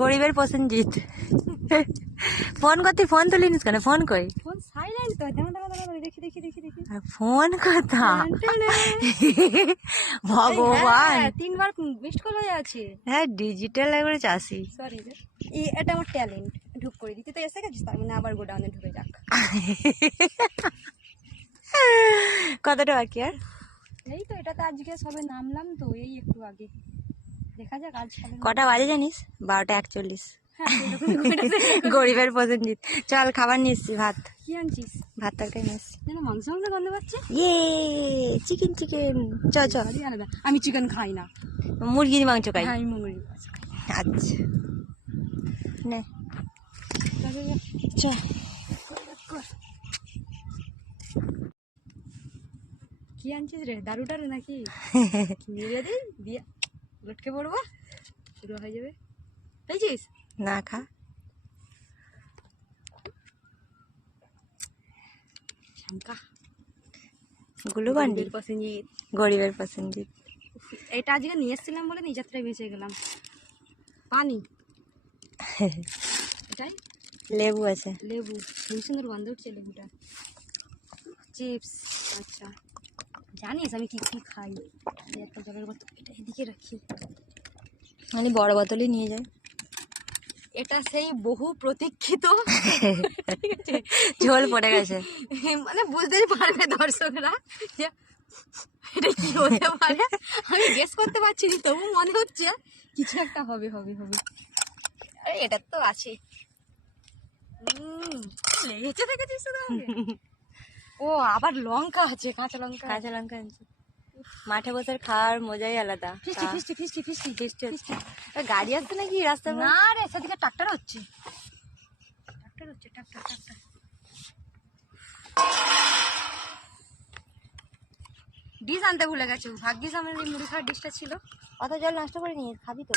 গরিবের প্রসেনজিৎ ফোন করতে ফোন তুলিনিস কেন? ফোন কই? ফোন সাইলেন্ট তো দেখি দেখি দেখি দেখি ফোন কথা? ভগবান। হ্যাঁ, তিনবার মিসড কল হয়ে আছে। হ্যাঁ ডিজিটাল একবারে চাষি। সরি এই এটা আমার ট্যালেন্ট ঢুক করে দিতে তো এসে গেছিস তার মানে আবার গোডাউনে ঢুকে যাক। কতটা বাকি আর? এই তো এটা তো আজকে সবে নামলাম তো এই একটু আগে। দেখা যাক আজ কটা বাজে জানিস? বারোটা একচল্লিশ। হ্যাঁ। গরিবের প্রসেনজিৎ চল খাবার নিচ্ছি ভাত। কি আনছিস? ভাত তরকারি নিচ্ছি যেন মাংস মাংস গন্ধ পাচ্ছে। ইয়ে চিকেন চিকেন। চ চ। আমি চিকেন খাই না। মুরগির মাংস খাই। হ্যাঁ আমি মাছ খাই। আচ্ছা। নে। চ। কি আনছিস রে? দারু টারু নাকি নিয়ে দিই দিয়ে লটকে পড়ব? শুরু হয়ে যাবে। পেয়েছিস না খা। গুলু গরিবের এটা আজকে নিয়ে এসেছিলাম বলে যাত্রায় বেঁচে গেলাম। পানি। এটাই। লেবু আছে। লেবু। খুব সুন্দর গন্ধ উঠছে লেবুটা। চিপস। আচ্ছা। জানিস আমি কী কী খাই? একটা জলের বোতল এটা এদিকে রাখি। মানে বড় বোতলই নিয়ে যাই। এটা সেই বহু প্রতীক্ষিত। ঝোল পড়ে গেছে। মানে বুঝতেই পারবে দর্শকরা এটা কি হতে পারে। আমি গেস করতে পারছি না তবু মনে হচ্ছে কিছু একটা হবে হবে হবে। আরে এটা তো আছে। লেগেছে দেখেছিস তো? ও আবার লঙ্কা আছে কাঁচা লঙ্কা। কাঁচা লঙ্কা আনছি মাঠে বসে খাওয়ার মজাই আলাদা। ফিস্টি ফিস্টি ফিস্টি ফিস্টি ফিস্টি গাড়ি আসছে নাকি রাস্তা না রে সেদিকে ট্রাক্টর হচ্ছে। ট্রাক্টর হচ্ছে ট্রাক্টর ট্রাক্টর। ডিশ আনতে ভুলে গেছো? ভাগ্যিস আমার এই মুড়ি খাওয়ার ডিশটা ছিল। অত জল নষ্ট করে নিয়ে খাবি তো।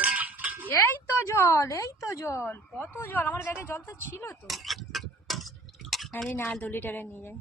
এই তো জল এই তো জল কত জল। আমার ব্যাগে জল তো ছিল তো। আরে না দু লিটারে নিয়ে যাই।